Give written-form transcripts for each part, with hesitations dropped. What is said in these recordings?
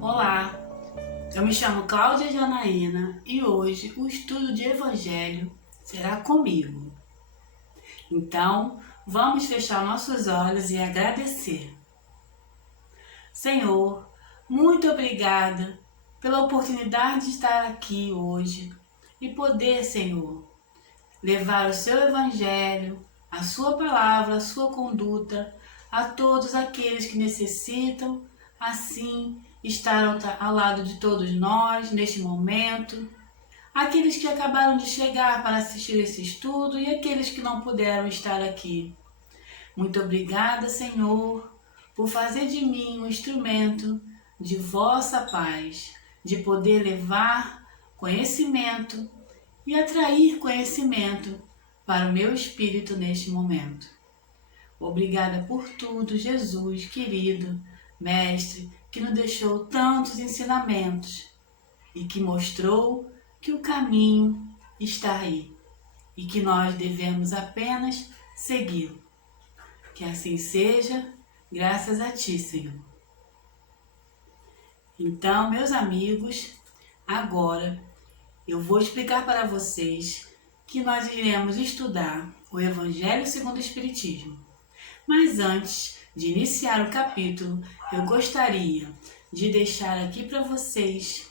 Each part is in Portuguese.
Olá, eu me chamo Cláudia Janaína e hoje o estudo de Evangelho será comigo. Então, vamos fechar nossos olhos e agradecer. Senhor, muito obrigada pela oportunidade de estar aqui hoje e poder, Senhor, levar o seu Evangelho, a sua palavra, a sua conduta a todos aqueles que necessitam, assim, estar ao lado de todos nós neste momento, aqueles que acabaram de chegar para assistir esse estudo e aqueles que não puderam estar aqui. Muito obrigada, Senhor, por fazer de mim um instrumento de vossa paz, de poder levar conhecimento e atrair conhecimento para o meu espírito neste momento. Obrigada por tudo, Jesus, querido, Mestre, que nos deixou tantos ensinamentos e que mostrou que o caminho está aí e que nós devemos apenas segui-lo. Que assim seja, graças a Ti, Senhor. Então, meus amigos, agora eu vou explicar para vocês que nós iremos estudar o Evangelho segundo o Espiritismo. Mas antes de iniciar o capítulo, eu gostaria de deixar aqui para vocês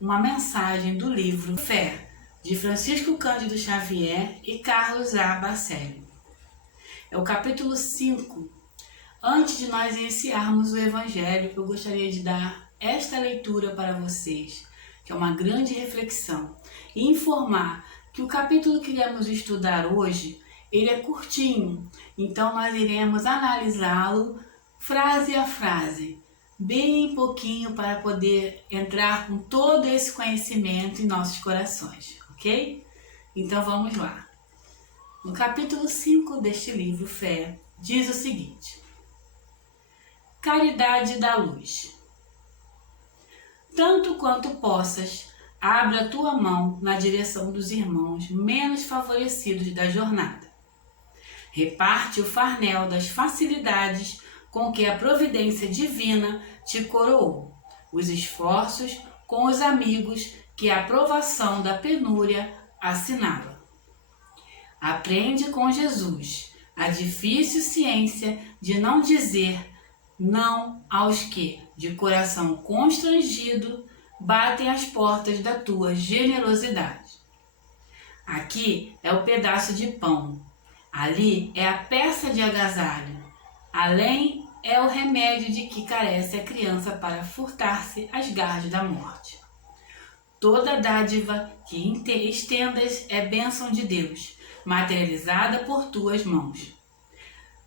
uma mensagem do livro Fé, de Francisco Cândido Xavier e Carlos A. Bacelli. É o capítulo 5. Antes de nós iniciarmos o Evangelho, eu gostaria de dar esta leitura para vocês, que é uma grande reflexão, e informar que o capítulo que iremos estudar hoje, ele é curtinho, então nós iremos analisá-lo frase a frase, bem pouquinho para poder entrar com todo esse conhecimento em nossos corações, ok? Então vamos lá. No capítulo 5 deste livro, Fé, diz o seguinte: Caridade da luz. Tanto quanto possas, abre a tua mão na direção dos irmãos menos favorecidos da jornada. Reparte o farnel das facilidades com que a providência divina te coroou, os esforços com os amigos que a provação da penúria assinala. Aprende com Jesus a difícil ciência de não dizer não aos que, de coração constrangido, batem as portas da tua generosidade. Aqui é o pedaço de pão, ali é a peça de agasalho, além é o remédio de que carece a criança para furtar-se às garras da morte. Toda dádiva que estendas é bênção de Deus, materializada por tuas mãos.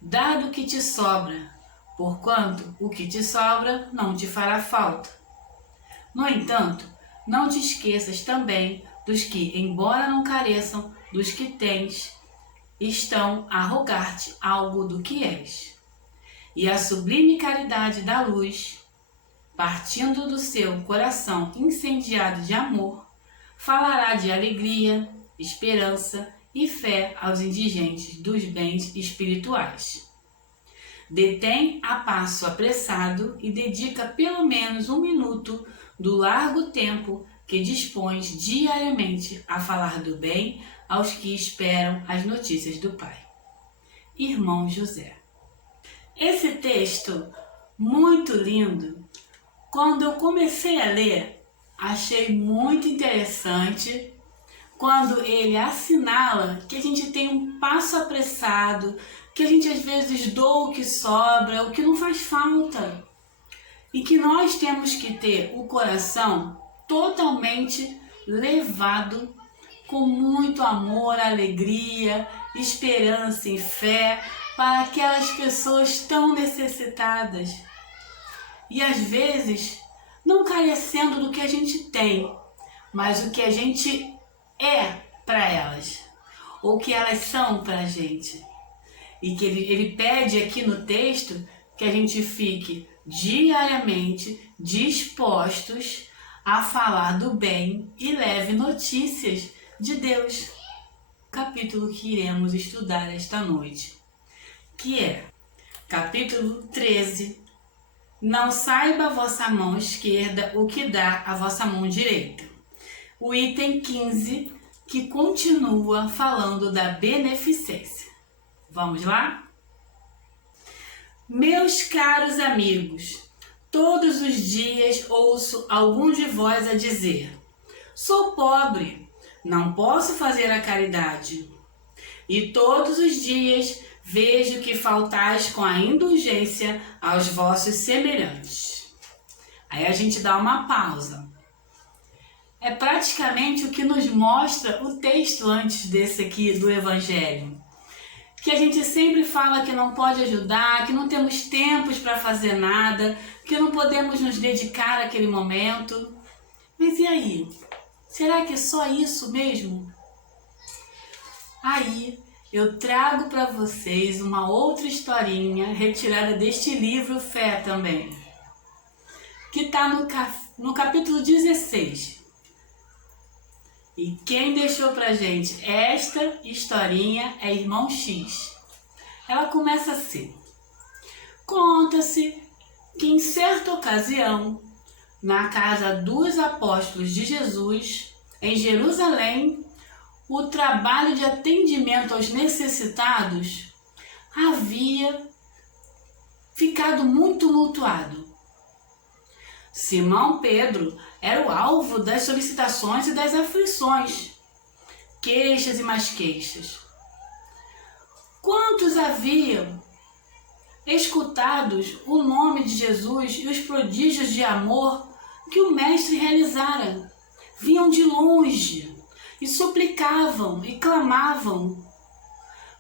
Dado o que te sobra, porquanto o que te sobra não te fará falta. No entanto, não te esqueças também dos que, embora não careçam dos que tens, estão a rogar-te algo do que és. E a sublime caridade da luz, partindo do seu coração incendiado de amor, falará de alegria, esperança e fé aos indigentes dos bens espirituais. Detém a passo apressado e dedica pelo menos 1 minuto do largo tempo que dispões diariamente a falar do bem aos que esperam as notícias do Pai. Irmão José. Esse texto, muito lindo, quando eu comecei a ler, achei muito interessante quando ele assinala que a gente tem um passo apressado, que a gente às vezes doa o que sobra, o que não faz falta, e que nós temos que ter o coração totalmente levado com muito amor, alegria, esperança e fé para aquelas pessoas tão necessitadas. E às vezes, não carecendo do que a gente tem, mas o que a gente é para elas, ou que elas são para a gente. E que ele pede aqui no texto que a gente fique diariamente dispostos a falar do bem e leve notícias de Deus. capítulo que iremos estudar esta noite, que é capítulo 13. Não saiba a vossa mão esquerda o que dá a vossa mão direita. O item 15, que continua falando da beneficência. Vamos lá? Meus caros amigos, todos os dias ouço algum de vós a dizer: sou pobre, não posso fazer a caridade. E todos os dias vejo que faltais com a indulgência aos vossos semelhantes. Aí a gente dá uma pausa. É praticamente o que nos mostra o texto antes desse aqui do Evangelho. Que a gente sempre fala que não pode ajudar, que não temos tempos para fazer nada, que não podemos nos dedicar àquele momento. Mas e aí? Será que é só isso mesmo? Aí eu trago para vocês uma outra historinha retirada deste livro Fé também, que está no capítulo 16. E quem deixou pra gente esta historinha é Irmão X. Ela começa assim: conta-se que em certa ocasião, na casa dos apóstolos de Jesus, em Jerusalém, o trabalho de atendimento aos necessitados havia ficado muito tumultuado. Simão Pedro era o alvo das solicitações e das aflições, queixas e mais queixas. Quantos haviam escutado o nome de Jesus e os prodígios de amor que o Mestre realizara? Vinham de longe e suplicavam e clamavam.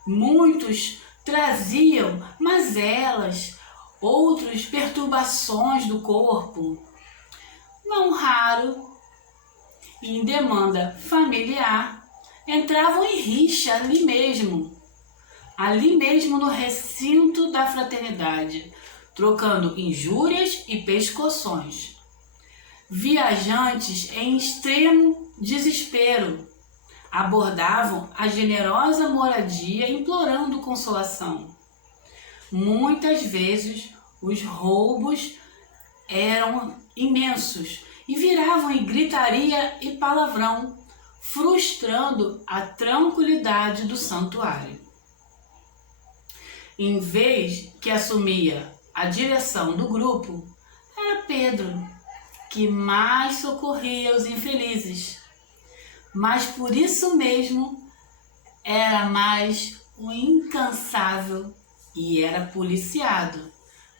Muitos traziam mazelas, outros perturbações do corpo. Não raro, em demanda familiar, entravam em rixa ali mesmo no recinto da fraternidade, trocando injúrias e pescoções. Viajantes em extremo desespero abordavam a generosa moradia implorando consolação. Muitas vezes os roubos eram imensos e viravam em gritaria e palavrão, frustrando a tranquilidade do santuário. Em vez que assumia a direção do grupo, era Pedro que mais socorria os infelizes, mas por isso mesmo era mais um incansável e era policiado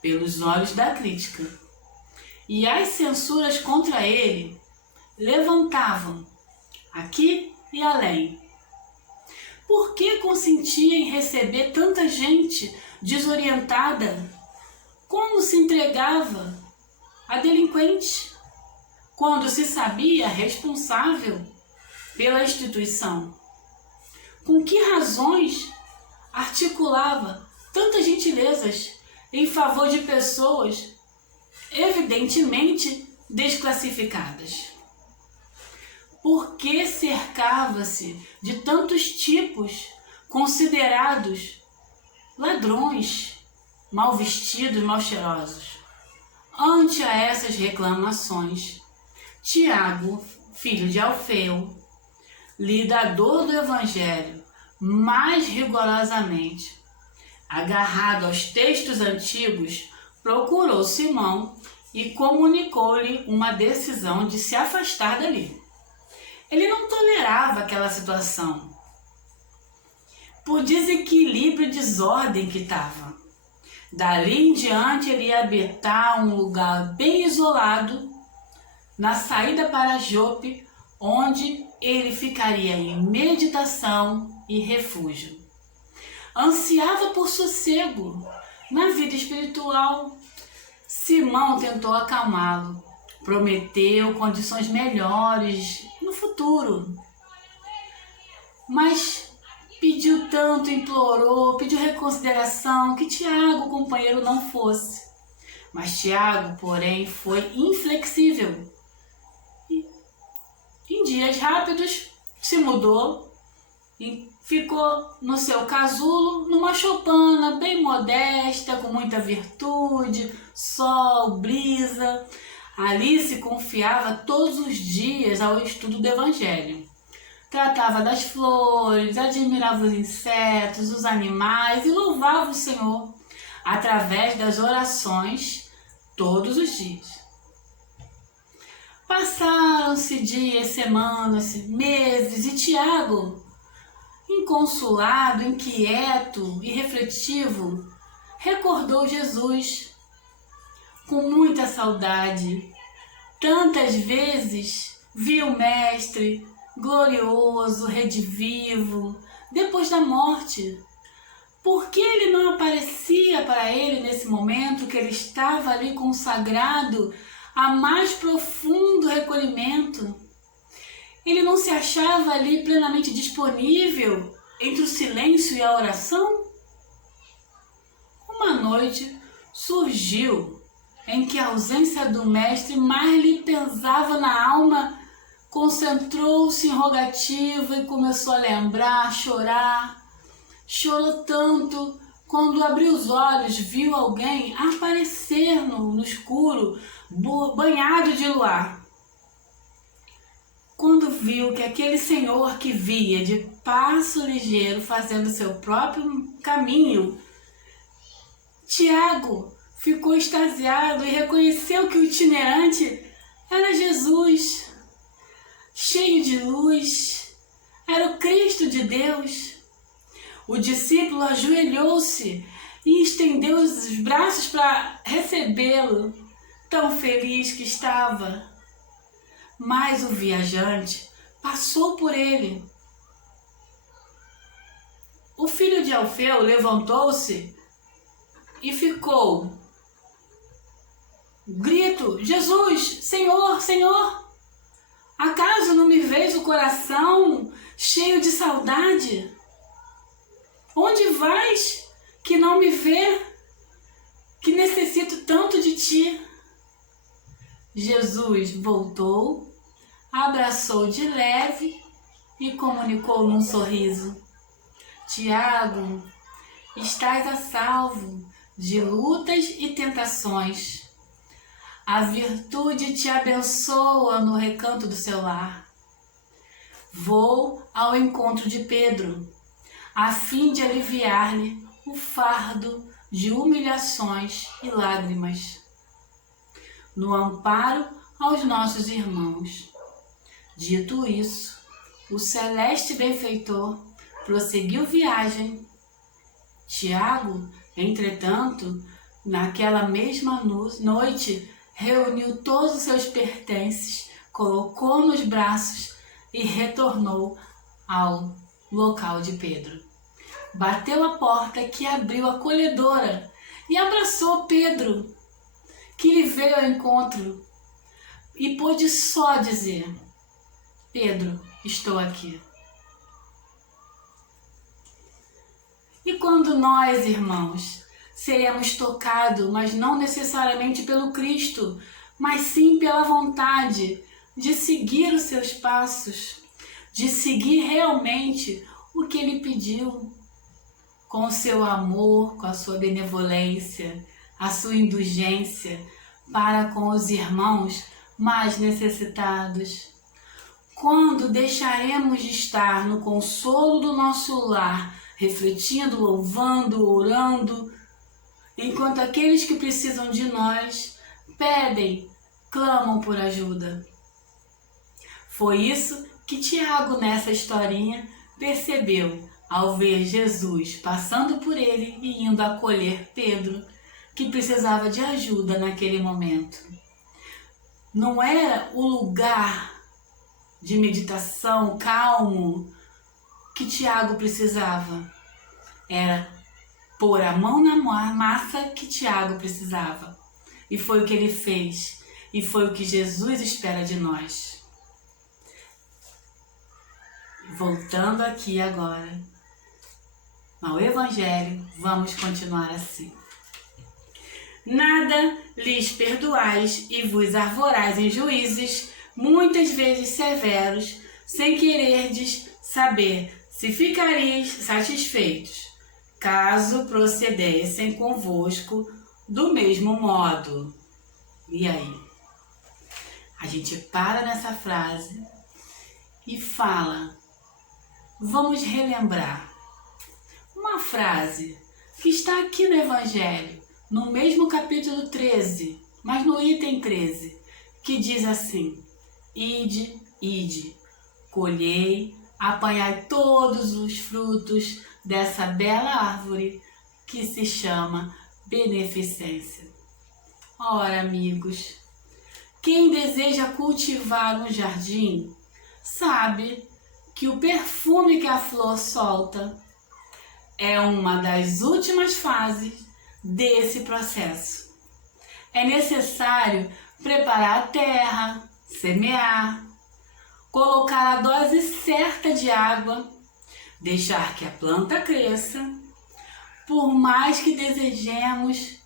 pelos olhos da crítica. E as censuras contra ele levantavam aqui e além. Por que consentia em receber tanta gente desorientada? Como se entregava a delinquente, quando se sabia responsável pela instituição? Com que razões articulava tantas gentilezas em favor de pessoas evidentemente desclassificadas? Por que cercava-se de tantos tipos considerados ladrões, mal vestidos, mal cheirosos? Ante a essas reclamações, Tiago, filho de Alfeu, lidador do Evangelho mais rigorosamente, agarrado aos textos antigos, procurou Simão e comunicou-lhe uma decisão de se afastar dali. Ele não tolerava aquela situação, por desequilíbrio e desordem que estava. Dali em diante ele ia habitar um lugar bem isolado, na saída para Jope, onde ele ficaria em meditação e refúgio. Ansiava por sossego na vida espiritual. Simão tentou acalmá-lo, prometeu condições melhores no futuro, mas pediu tanto, implorou, pediu reconsideração que Tiago, o companheiro, não fosse. Mas Tiago, porém, foi inflexível. E, em dias rápidos, se mudou e ficou no seu casulo, numa choupana bem modesta, com muita virtude, sol, brisa. Ali se confiava todos os dias ao estudo do Evangelho. Tratava das flores, admirava os insetos, os animais e louvava o Senhor através das orações todos os dias. Passaram-se dias, semanas, meses e Tiago, inconsolado, inquieto e refletivo, recordou Jesus com muita saudade. Tantas vezes viu o Mestre glorioso, redivivo, depois da morte. Por que ele não aparecia para ele nesse momento que ele estava ali consagrado a mais profundo recolhimento? Ele não se achava ali plenamente disponível entre o silêncio e a oração? Uma noite surgiu em que a ausência do Mestre mais lhe pesava na alma. Concentrou-se em rogativa e começou a lembrar, a chorar. Chorou tanto, quando abriu os olhos, viu alguém aparecer no escuro, banhado de luar. Quando viu que aquele senhor que via de passo ligeiro fazendo seu próprio caminho, Tiago ficou extasiado e reconheceu que o itinerante era Jesus, cheio de luz, era o Cristo de Deus. O discípulo ajoelhou-se e estendeu os braços para recebê-lo, tão feliz que estava. Mas o viajante passou por ele. O filho de Alfeu levantou-se e ficou. Grito: Jesus, Senhor, Senhor! Acaso não me vês o coração cheio de saudade? Onde vais que não me vê, que necessito tanto de ti? Jesus voltou, abraçou de leve e comunicou num sorriso: Tiago, estás a salvo de lutas e tentações. A virtude te abençoa no recanto do seu lar. Vou ao encontro de Pedro, a fim de aliviar-lhe o fardo de humilhações e lágrimas, no amparo aos nossos irmãos. Dito isso, o celeste benfeitor prosseguiu viagem. Tiago, entretanto, naquela mesma noite, reuniu todos os seus pertences, colocou nos braços e retornou ao local de Pedro. Bateu a porta, que abriu acolhedora, e abraçou Pedro, que lhe veio ao encontro, e pôde só dizer: Pedro, estou aqui. E quando nós, irmãos, seremos tocados, mas não necessariamente pelo Cristo, mas sim pela vontade de seguir os seus passos, de seguir realmente o que Ele pediu, com o seu amor, com a sua benevolência, a sua indulgência para com os irmãos mais necessitados. Quando deixaremos de estar no consolo do nosso lar, refletindo, louvando, orando, enquanto aqueles que precisam de nós pedem, clamam por ajuda? Foi isso que Tiago, nessa historinha, percebeu ao ver Jesus passando por ele e indo acolher Pedro, que precisava de ajuda naquele momento. Não era o lugar de meditação calmo que Tiago precisava, era pôr a mão na massa que Tiago precisava. E foi o que ele fez, e foi o que Jesus espera de nós. Voltando aqui agora ao Evangelho, vamos continuar assim. Nada lhes perdoais e vos arvorais em juízes, muitas vezes severos, sem quererdes saber se ficarias satisfeitos, caso procedessem convosco do mesmo modo. E aí? A gente para nessa frase e fala, vamos relembrar uma frase que está aqui no Evangelho, no mesmo capítulo 13, mas no item 13, que diz assim, ide, ide, colhei, apanhai todos os frutos dessa bela árvore que se chama beneficência. Ora, amigos, quem deseja cultivar um jardim sabe que o perfume que a flor solta é uma das últimas fases desse processo. É necessário preparar a terra, semear, colocar a dose certa de água, deixar que a planta cresça. Por mais que desejemos,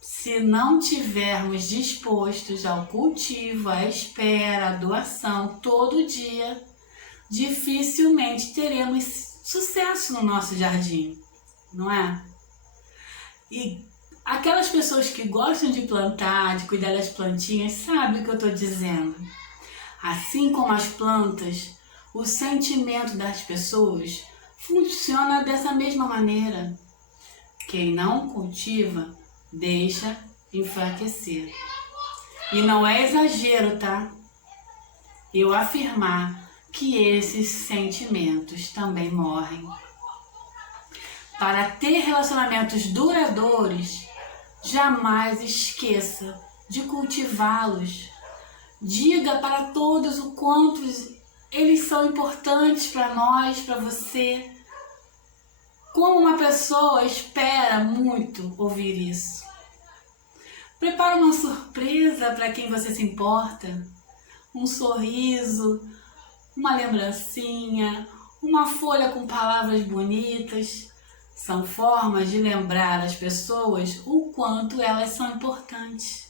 se não tivermos dispostos ao cultivo, à espera, à doação todo dia, dificilmente teremos sucesso no nosso jardim, não é? E aquelas pessoas que gostam de plantar, de cuidar das plantinhas, sabem o que eu estou dizendo. Assim como as plantas, o sentimento das pessoas funciona dessa mesma maneira. Quem não cultiva, deixa enfraquecer. E não é exagero, tá? Eu afirmar que esses sentimentos também morrem. Para ter relacionamentos duradouros, jamais esqueça de cultivá-los. Diga para todos o quanto eles são importantes para nós, para você. Como uma pessoa espera muito ouvir isso. Prepara uma surpresa para quem você se importa. Um sorriso, uma lembrancinha, uma folha com palavras bonitas. São formas de lembrar as pessoas o quanto elas são importantes.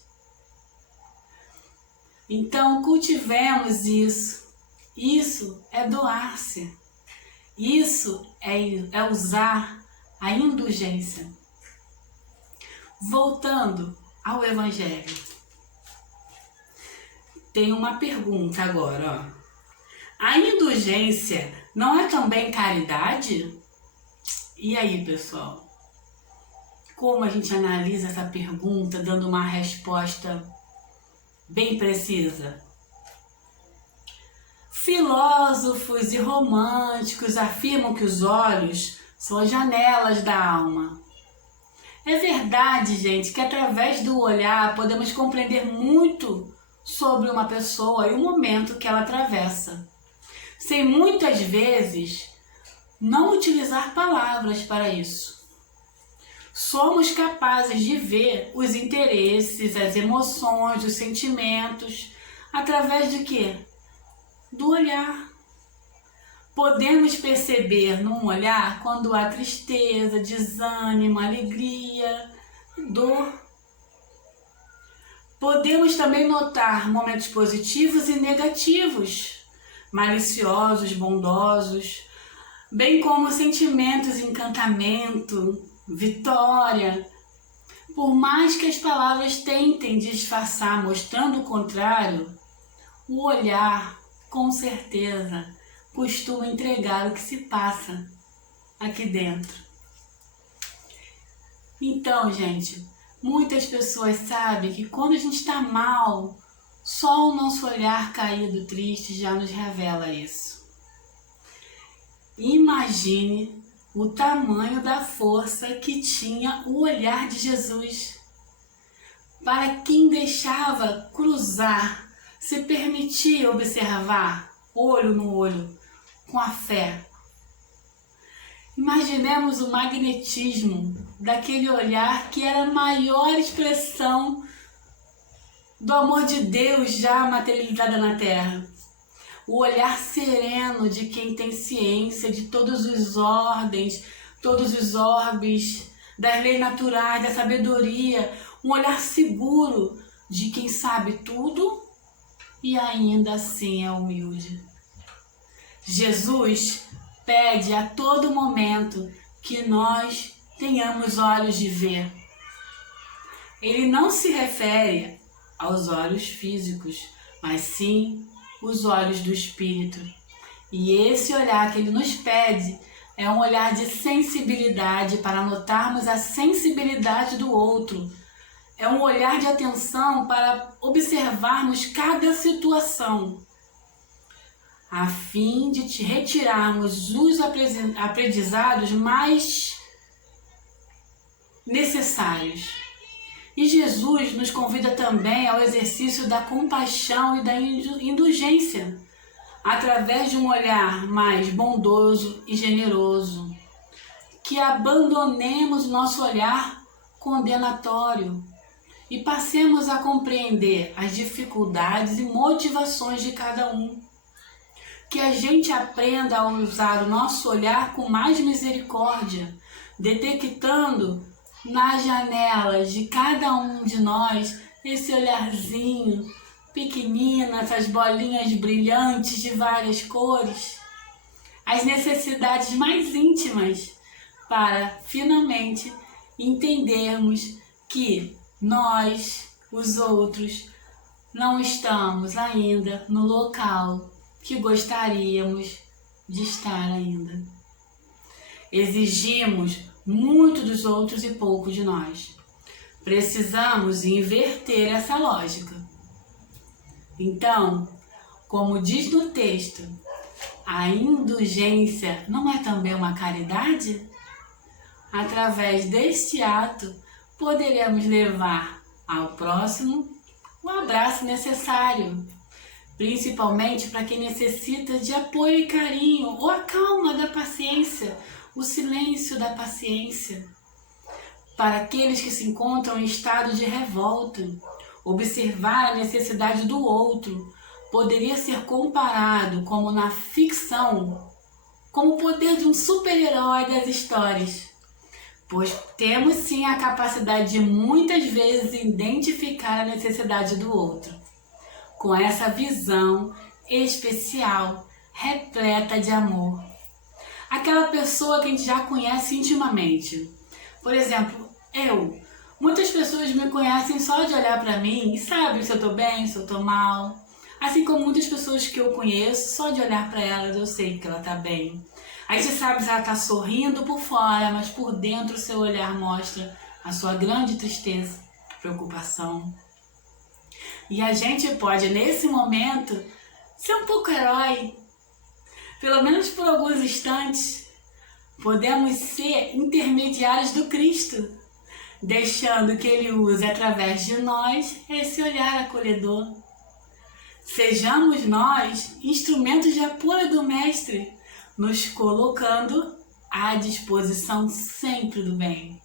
Então, cultivemos isso. Isso é doar-se. Isso é usar a indulgência. Voltando ao Evangelho. Tem uma pergunta agora, ó. A indulgência não é também caridade? E aí, pessoal? Como a gente analisa essa pergunta dando uma resposta bem precisa? Filósofos e românticos afirmam que os olhos são as janelas da alma. É verdade, gente, que através do olhar podemos compreender muito sobre uma pessoa e o momento que ela atravessa, sem muitas vezes não utilizar palavras para isso. Somos capazes de ver os interesses, as emoções, os sentimentos, através de quê? Do olhar. Podemos perceber num olhar quando há tristeza, desânimo, alegria, dor. Podemos também notar momentos positivos e negativos, maliciosos, bondosos, bem como sentimentos de encantamento, vitória. Por mais que as palavras tentem disfarçar, mostrando o contrário, o olhar, com certeza, costuma entregar o que se passa aqui dentro. Então, gente, muitas pessoas sabem que quando a gente está mal, só o nosso olhar caído, triste, já nos revela isso. Imagine o tamanho da força que tinha o olhar de Jesus. Para quem deixava cruzar, se permitia observar, olho no olho, com a fé. Imaginemos o magnetismo daquele olhar que era a maior expressão do amor de Deus já materializada na Terra. O olhar sereno de quem tem ciência de todos os ordens, todos os orbes, das leis naturais, da sabedoria. Um olhar seguro de quem sabe tudo e ainda assim é humilde. Jesus pede a todo momento que nós tenhamos olhos de ver. Ele não se refere aos olhos físicos, mas sim os olhos do Espírito. E esse olhar que ele nos pede é um olhar de sensibilidade para notarmos a sensibilidade do outro. É um olhar de atenção para observarmos cada situação, a fim de te retirarmos os aprendizados mais necessários. E Jesus nos convida também ao exercício da compaixão e da indulgência, através de um olhar mais bondoso e generoso. Que abandonemos nosso olhar condenatório e passemos a compreender as dificuldades e motivações de cada um. Que a gente aprenda a usar o nosso olhar com mais misericórdia, detectando nas janelas de cada um de nós esse olharzinho pequenino, essas bolinhas brilhantes de várias cores, as necessidades mais íntimas, para finalmente entendermos que nós, os outros, não estamos ainda no local que gostaríamos de estar ainda. Exigimos muito dos outros e pouco de nós. Precisamos inverter essa lógica. Então, como diz no texto, a indulgência não é também uma caridade? Através deste ato, poderemos levar ao próximo o abraço necessário, principalmente para quem necessita de apoio e carinho, ou a calma da paciência, o silêncio da paciência. Para aqueles que se encontram em estado de revolta, observar a necessidade do outro poderia ser comparado, como na ficção, como o poder de um super-herói das histórias. Pois temos sim a capacidade de muitas vezes identificar a necessidade do outro, com essa visão especial, repleta de amor. Aquela pessoa que a gente já conhece intimamente. Por exemplo, muitas pessoas me conhecem só de olhar para mim e sabem se eu estou bem, se eu estou mal. Assim como muitas pessoas que eu conheço, só de olhar para elas eu sei que ela está bem. Aí você sabe se ela está sorrindo por fora, mas por dentro o seu olhar mostra a sua grande tristeza, preocupação. E a gente pode, nesse momento, ser um pouco herói. Pelo menos por alguns instantes, podemos ser intermediários do Cristo, deixando que Ele use através de nós esse olhar acolhedor. Sejamos nós instrumentos de apoio do Mestre, nos colocando à disposição sempre do bem.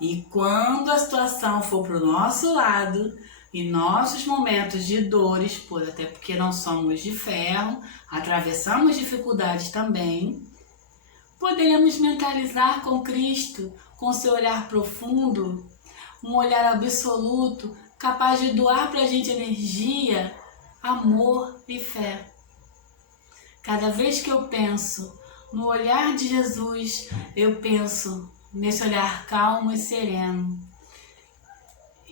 E quando a situação for para o nosso lado, em nossos momentos de dores, até porque não somos de ferro, atravessamos dificuldades também, poderemos mentalizar com Cristo, com seu olhar profundo, um olhar absoluto, capaz de doar para a gente energia, amor e fé. Cada vez que eu penso no olhar de Jesus, eu penso nesse olhar calmo e sereno.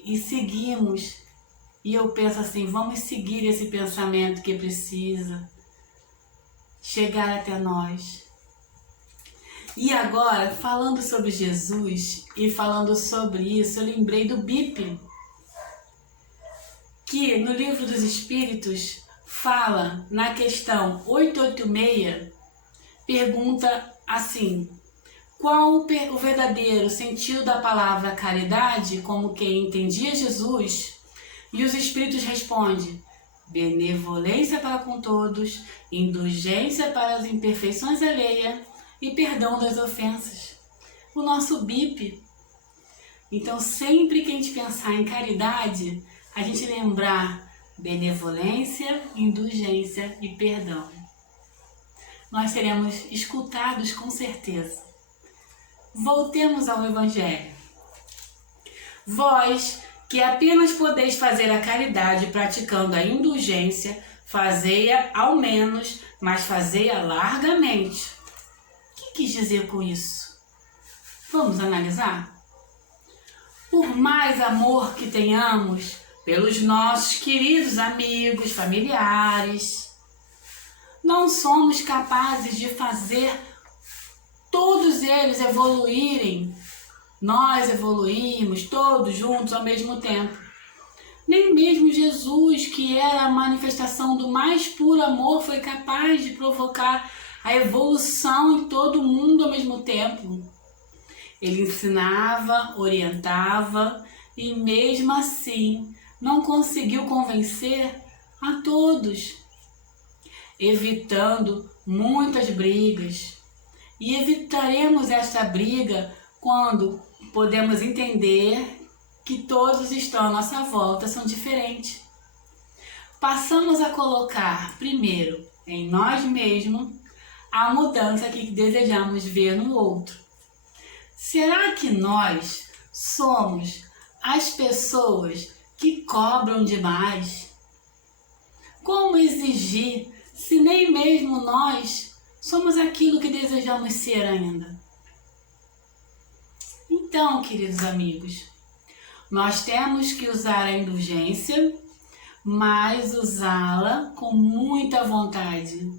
E seguimos, e eu penso assim, vamos seguir esse pensamento que precisa chegar até nós. E agora, falando sobre Jesus e falando sobre isso, eu lembrei do BIP, que no Livro dos Espíritos fala na questão 886, pergunta assim: qual o verdadeiro sentido da palavra caridade, como quem entendia Jesus? E os Espíritos respondem: benevolência para com todos, indulgência para as imperfeições alheias e perdão das ofensas. O nosso BIP. Então, sempre que a gente pensar em caridade, a gente lembrar benevolência, indulgência e perdão. Nós seremos escutados com certeza. Voltemos ao Evangelho. Vós, que apenas podeis fazer a caridade praticando a indulgência, fazei-a ao menos mas fazei-a largamente. O que quis dizer com isso? Vamos analisar? Por mais amor que tenhamos pelos nossos queridos amigos, familiares, não somos capazes de fazer todos eles evoluírem. Nós evoluímos todos juntos ao mesmo tempo. Nem mesmo Jesus, que era a manifestação do mais puro amor, foi capaz de provocar a evolução em todo mundo ao mesmo tempo. Ele ensinava, orientava e mesmo assim não conseguiu convencer a todos, evitando muitas brigas. E evitaremos esta briga quando podemos entender que todos estão à nossa volta, são diferentes. Passamos a colocar primeiro em nós mesmos a mudança que desejamos ver no outro. Será que nós somos as pessoas que cobram demais? Como exigir se nem mesmo nós somos aquilo que desejamos ser ainda? Então, queridos amigos, nós temos que usar a indulgência, mas usá-la com muita vontade.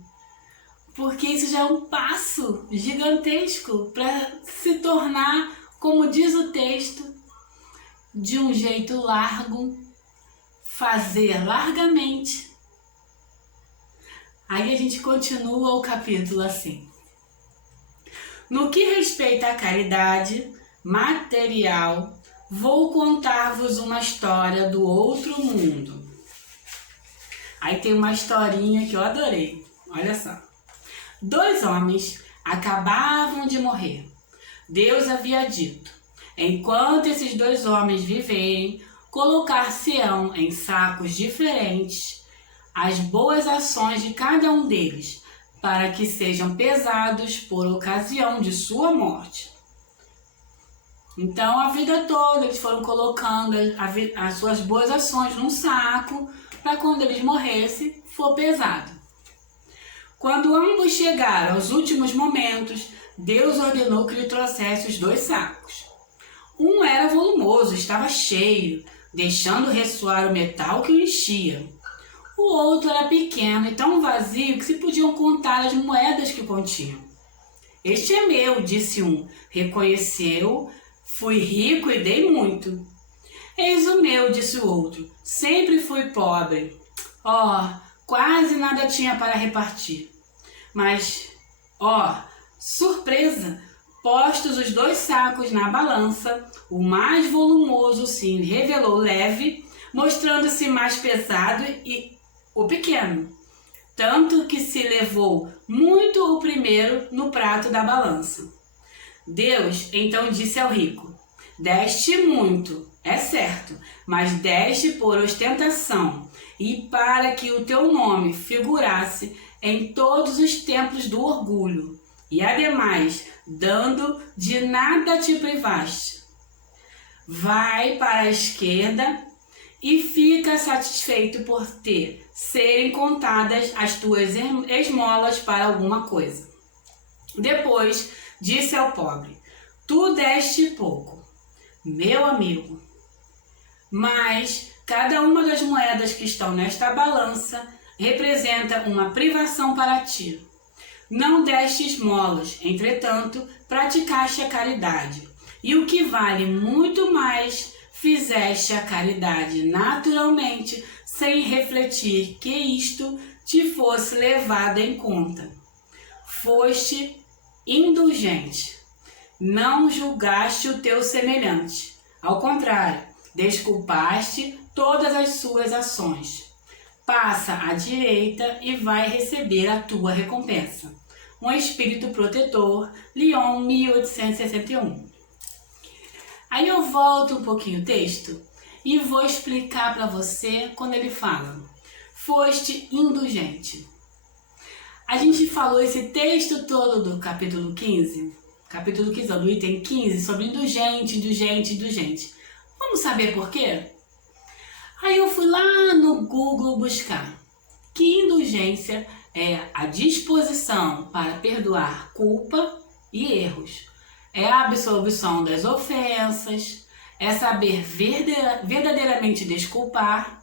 Porque isso já é um passo gigantesco para se tornar, como diz o texto, de um jeito largo, fazer largamente. Aí a gente continua o capítulo assim. No que respeita à caridade material, vou contar-vos uma história do outro mundo. Aí tem uma historinha que eu adorei. Olha só. 2 homens acabavam de morrer. Deus havia dito: enquanto esses 2 homens viverem, colocar-se-ão em sacos diferentes as boas ações de cada um deles, para que sejam pesados por ocasião de sua morte. Então, a vida toda eles foram colocando as suas boas ações num saco, para quando eles morressem, for pesado. Quando ambos chegaram aos últimos momentos, Deus ordenou que lhe trouxesse os 2 sacos. Um era volumoso, estava cheio, deixando ressoar o metal que o enchia. O outro era pequeno e tão vazio que se podiam contar as moedas que continham. Este é meu, disse um. Reconheceu, fui rico e dei muito. Eis o meu, disse o outro. Sempre fui pobre. Quase nada tinha para repartir. Mas, surpresa! Postos os 2 sacos na balança, o mais volumoso se revelou leve, mostrando-se mais pesado e o pequeno, tanto que se levou muito o primeiro no prato da balança. Deus então disse ao rico: deste muito, é certo, mas deste por ostentação e para que o teu nome figurasse em todos os templos do orgulho, e ademais, dando, de nada te privaste. Vai para a esquerda e fica satisfeito por serem contadas as tuas esmolas para alguma coisa. Depois disse ao pobre: tu deste pouco, meu amigo, mas cada uma das moedas que estão nesta balança representa uma privação para ti. Não deste esmolas, entretanto, praticaste a caridade, e o que vale muito mais, fizeste a caridade naturalmente, sem refletir que isto te fosse levado em conta. Foste indulgente, não julgaste o teu semelhante, ao contrário, desculpaste todas as suas ações. Passa à direita e vai receber a tua recompensa. Um espírito protetor, Lyon, 1861. Aí eu volto um pouquinho o texto e vou explicar para você quando ele fala: foste indulgente. A gente falou esse texto todo do capítulo 15, do item 15, sobre indulgente. Vamos saber por quê? Aí eu fui lá no Google buscar que indulgência é a disposição para perdoar culpa e erros. É a absolvição das ofensas, é saber verdadeiramente desculpar,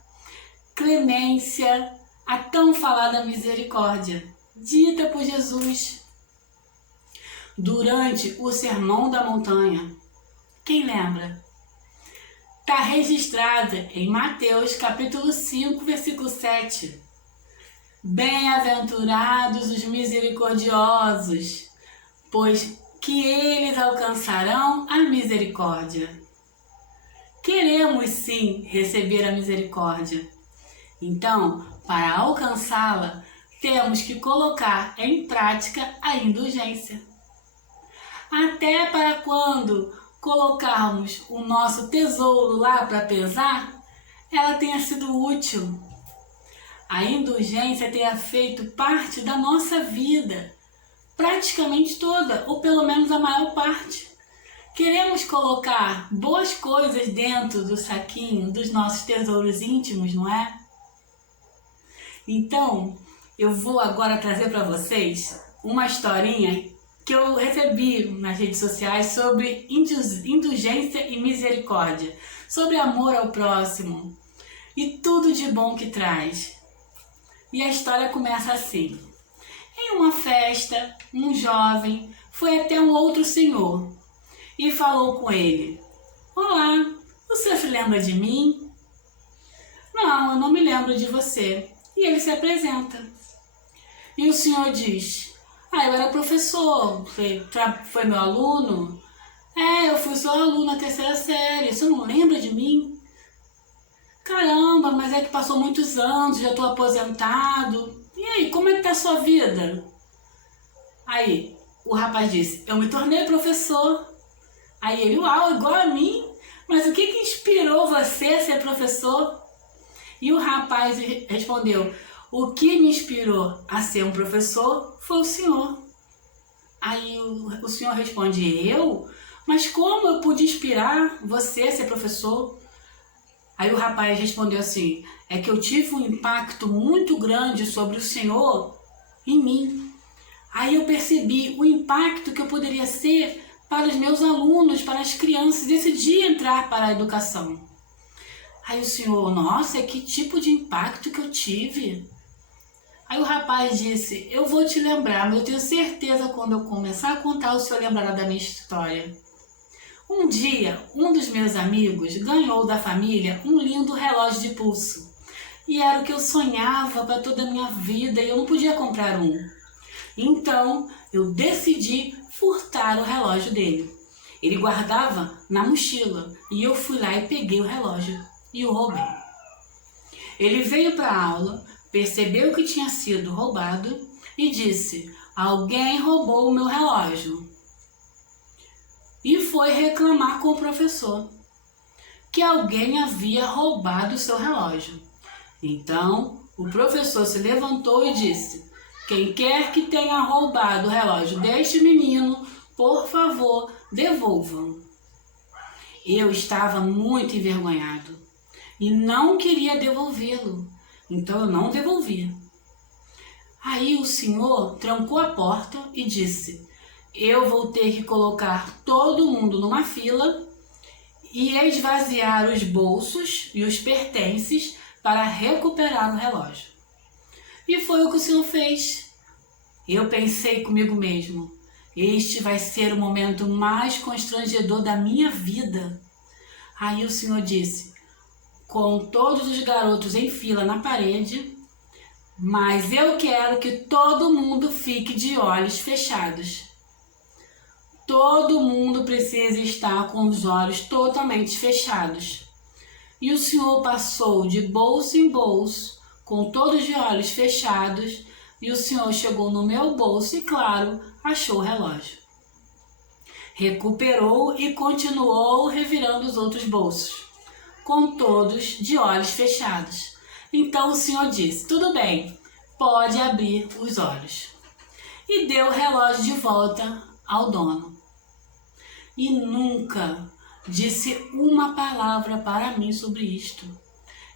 clemência, a tão falada misericórdia, dita por Jesus durante o Sermão da Montanha. Quem lembra? Está registrada em Mateus capítulo 5, versículo 7. Bem-aventurados os misericordiosos, pois que eles alcançarão a misericórdia. Queremos sim receber a misericórdia. Então, para alcançá-la, temos que colocar em prática a indulgência. Até para quando colocarmos o nosso tesouro lá para pesar, ela tenha sido útil. A indulgência tenha feito parte da nossa vida, praticamente toda, ou pelo menos a maior parte. Queremos colocar boas coisas dentro do saquinho dos nossos tesouros íntimos, não é? Então, eu vou agora trazer para vocês uma historinha que eu recebi nas redes sociais sobre indulgência e misericórdia, sobre amor ao próximo e tudo de bom que traz. E a história começa assim. Em uma festa, um jovem foi até um outro senhor e falou com ele: "Olá, o senhor se lembra de mim?" "Não, eu não me lembro de você." E ele se apresenta. E o senhor diz: "Ah, eu era professor, foi meu aluno." Eu fui seu aluno na terceira série, você não lembra de mim?" "Caramba, mas é que passou muitos anos, já estou aposentado. E aí, como é que tá a sua vida?" Aí o rapaz disse: "Eu me tornei professor." Aí ele: "Uau, igual a mim? Mas o que inspirou você a ser professor?" E o rapaz respondeu: "O que me inspirou a ser um professor foi o senhor." Aí o senhor responde: "Eu? Mas como eu pude inspirar você a ser professor?" Aí o rapaz respondeu assim: "É que eu tive um impacto muito grande sobre o senhor em mim. Aí eu percebi o impacto que eu poderia ser para os meus alunos, para as crianças, decidi entrar para a educação." Aí o senhor: "Nossa, que tipo de impacto que eu tive?" Aí o rapaz disse: "Eu vou te lembrar, mas eu tenho certeza quando eu começar a contar o senhor lembrará da minha história. Um dia, um dos meus amigos ganhou da família um lindo relógio de pulso. E era o que eu sonhava para toda a minha vida e eu não podia comprar um. Então, eu decidi furtar o relógio dele. Ele guardava na mochila e eu fui lá e peguei o relógio e o roubei. Ele veio para a aula, percebeu que tinha sido roubado e disse: "Alguém roubou o meu relógio." E foi reclamar com o professor que alguém havia roubado o seu relógio. Então, o professor se levantou e disse: "Quem quer que tenha roubado o relógio deste menino, por favor, devolvam." Eu estava muito envergonhado e não queria devolvê-lo, então eu não devolvi. Aí o senhor trancou a porta e disse: "Eu vou ter que colocar todo mundo numa fila e esvaziar os bolsos e os pertences para recuperar o relógio." E foi o que o senhor fez. Eu pensei comigo mesmo: este vai ser o momento mais constrangedor da minha vida. Aí o senhor disse, com todos os garotos em fila na parede: "Mas eu quero que todo mundo fique de olhos fechados." Todo mundo precisa estar com os olhos totalmente fechados. E o senhor passou de bolso em bolso, com todos de olhos fechados, e o senhor chegou no meu bolso e, claro, achou o relógio. Recuperou e continuou revirando os outros bolsos, com todos de olhos fechados. Então o senhor disse: "Tudo bem, pode abrir os olhos." E deu o relógio de volta ao dono. E nunca disse uma palavra para mim sobre isto,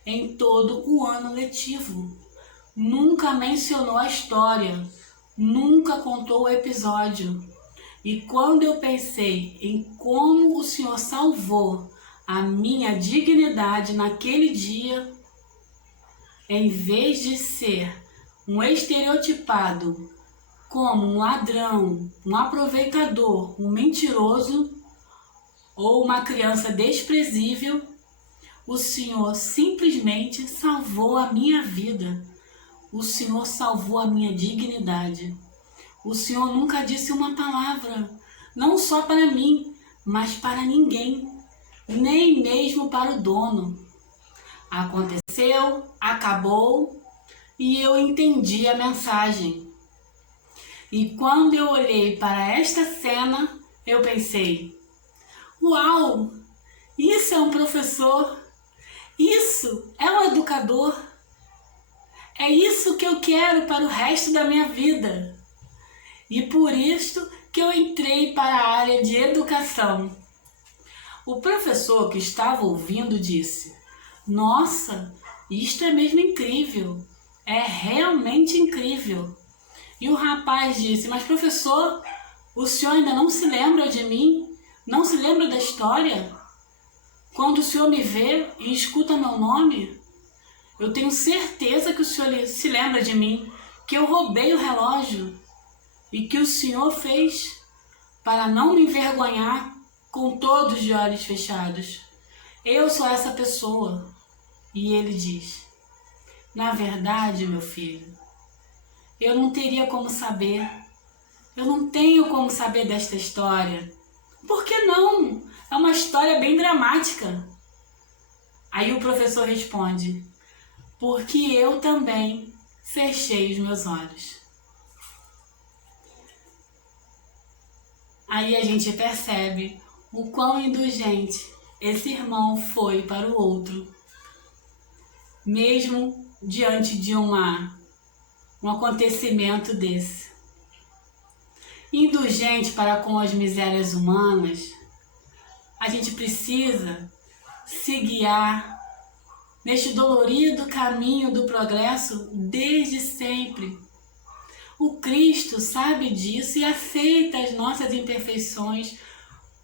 em todo o ano letivo. nunca mencionou a história, nunca contou o episódio. E quando eu pensei em como o Senhor salvou a minha dignidade naquele dia, em vez de ser um estereotipado como um ladrão, um aproveitador, um mentiroso ou uma criança desprezível, o Senhor simplesmente salvou a minha vida. O Senhor salvou a minha dignidade. O Senhor nunca disse uma palavra, não só para mim, mas para ninguém, nem mesmo para o dono. Aconteceu, acabou, e eu entendi a mensagem. E quando eu olhei para esta cena, eu pensei: uau, isso é um professor, isso é um educador, é isso que eu quero para o resto da minha vida. E por isso que eu entrei para a área de educação. O professor que estava ouvindo disse: nossa, isto é mesmo incrível, é realmente incrível. E o rapaz disse: mas professor, o senhor ainda não se lembra de mim? Não se lembra da história? Quando o senhor me vê e escuta meu nome, eu tenho certeza que o senhor se lembra de mim, que eu roubei o relógio e que o senhor fez para não me envergonhar com todos de olhos fechados. Eu sou essa pessoa. E ele diz: na verdade, meu filho, eu não teria como saber. Eu não tenho como saber desta história. Por que não? É uma história bem dramática. Aí o professor responde: porque eu também fechei os meus olhos. Aí a gente percebe o quão indulgente esse irmão foi para o outro, mesmo diante de um acontecimento desse. Indulgente para com as misérias humanas, a gente precisa se guiar neste dolorido caminho do progresso desde sempre. O Cristo sabe disso e aceita as nossas imperfeições,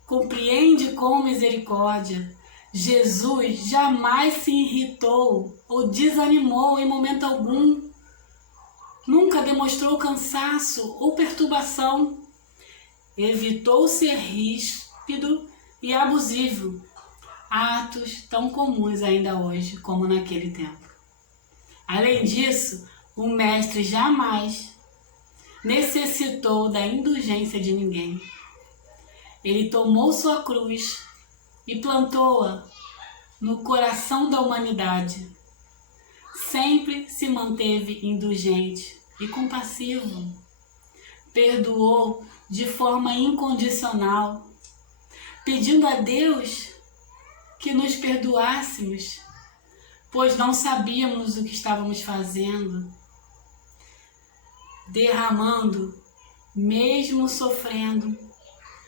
compreende com misericórdia. Jesus jamais se irritou ou desanimou em momento algum. Nunca demonstrou cansaço ou perturbação. Evitou ser ríspido e abusivo, atos tão comuns ainda hoje como naquele tempo. Além disso, o Mestre jamais necessitou da indulgência de ninguém. Ele tomou sua cruz e plantou-a no coração da humanidade. Sempre se manteve indulgente e compassivo. Perdoou de forma incondicional, pedindo a Deus que nos perdoássemos, pois não sabíamos o que estávamos fazendo. Derramando, mesmo sofrendo,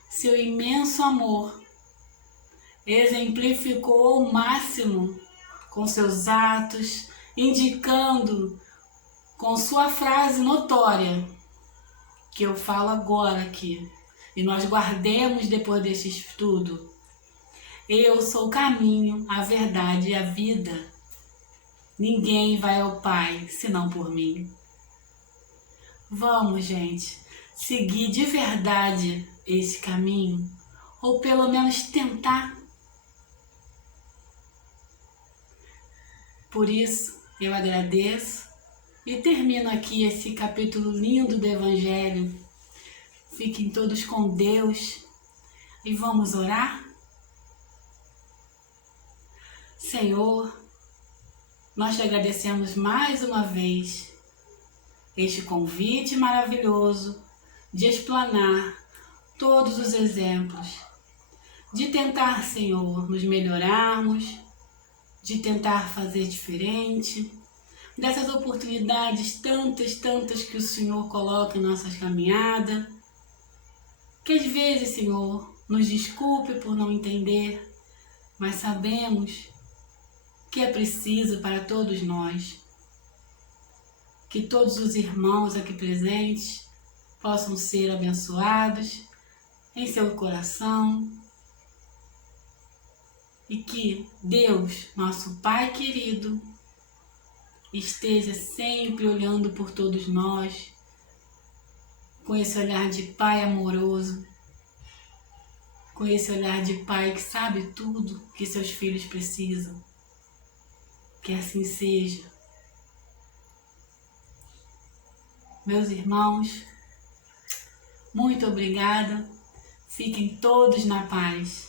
seu imenso amor, exemplificou ao máximo com seus atos, indicando com sua frase notória, que eu falo agora aqui, e nós guardemos depois desse estudo: eu sou o caminho, a verdade e a vida. Ninguém vai ao Pai senão por mim. Vamos, gente, seguir de verdade esse caminho, ou pelo menos tentar. Por isso, eu agradeço e termino aqui esse capítulo lindo do Evangelho. Fiquem todos com Deus e vamos orar? Senhor, nós te agradecemos mais uma vez este convite maravilhoso de explanar todos os exemplos, de tentar, Senhor, nos melhorarmos, de tentar fazer diferente, dessas oportunidades tantas que o Senhor coloca em nossas caminhadas, que às vezes, Senhor, nos desculpe por não entender, mas sabemos que é preciso para todos nós. que todos os irmãos aqui presentes possam ser abençoados em seu coração e que Deus, nosso Pai querido, esteja sempre olhando por todos nós, com esse olhar de Pai amoroso, com esse olhar de Pai que sabe tudo que seus filhos precisam. Que assim seja. Meus irmãos, muito obrigada. Fiquem todos na paz.